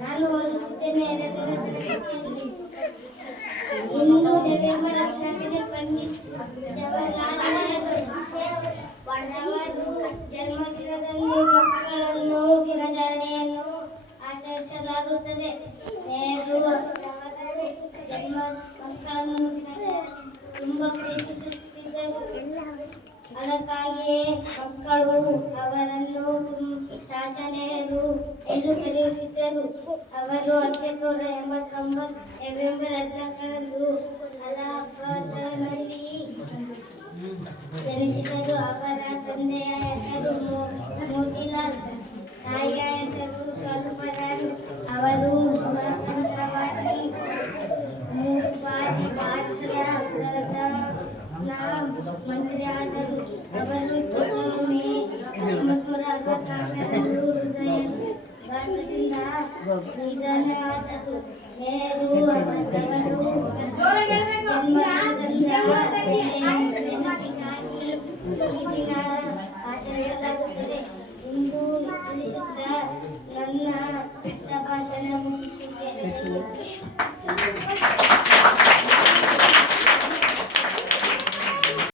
ನಾನು ಓದುತ್ತಿದ್ದೇನೆ ಇಂದು ನವೆಂಬರ್ 10 ಪಂಡಿತ್ ಜವಾಹರಲಾಲ್ ನೆಹರು ಬಡವರು ಜನ್ಮದಿನದಂದು ಮಕ್ಕಳನ್ನು ದಿನಾಚರಣೆಯನ್ನು ಆಚರಿಸಲಾಗುತ್ತದೆ. ನೆಹರು ಜನ್ಮ ಮಕ್ಕಳನ್ನು ತುಂಬಾ ಪ್ರೀತಿಸುತ್ತಿದ್ದರು. ಅದಕ್ಕಾಗಿಯೇ ಮಕ್ಕಳು ಅವರನ್ನು ಚಾಚಾ ನೆಹರು ಎಂದು ಕರೆಯುತ್ತಿದ್ದರು. ಅವರು 1889 ನವೆಂಬರ್ 14ರಂದು ಅಲಹಾಬಾದ್ನಲ್ಲಿ ಜನಿಸಿದರು. ಅವರ ತಂದೆಯ ಹೆಸರು ಮೋತಿಲಾಲ್, ತಾಯಿಯ ಹೆಸರು ಸ್ವರೂಪರಾಣಿ. ಅವರು ಸ್ವತಂತ್ರವಾಗಿ ಭಾರತೀಯ ಪ್ರಧಾನ ಮಂತ್ರಿಯಾದರು. ಅವರು 12 ಮೇ 1964ರಂದು ಹೃದಯಾಘಾತದಿಂದ ನಿಧನರಾದರು. ನೆಹರು ಅವರು ಜನ್ಮದಿನದಂದು ನೆನಪಿಗಾಗಿ ಈ ದಿನ ಆಚರಿಸಲಾಗುತ್ತದೆ ಎಂದು ತಿಳಿಸುತ್ತಾ ನನ್ನ ಭಾಷಣ ಮುಗಿಸುತ್ತೇನೆ.